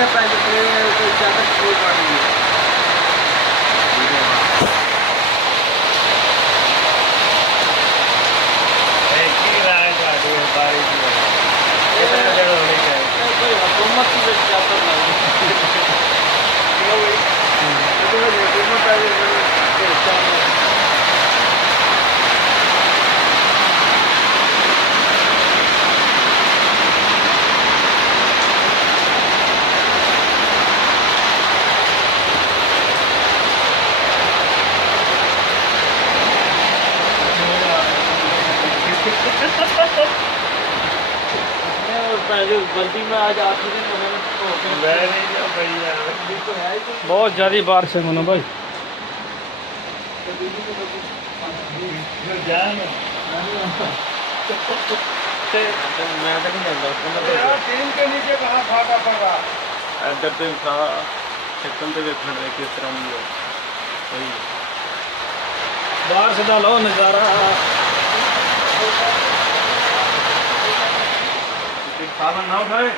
बढ़िया पैसे कोई ज़्यादा कोई बात नहीं है। कोई हुकूमत की वजह से आता ना क्यों भाई तो हुकूमत आ गई बल्दी में आज आखिरी दिन बहुत ज़्यादा बारिश है मनो भाई। मैं तो नहीं जानता टीम के नीचे कहाँ फाका पड़ा। इधर तो कहा छक्कन तो देखने रहे किस तरह नहीं है वही बारिश का लो नज़ारा। सावन ना उठाए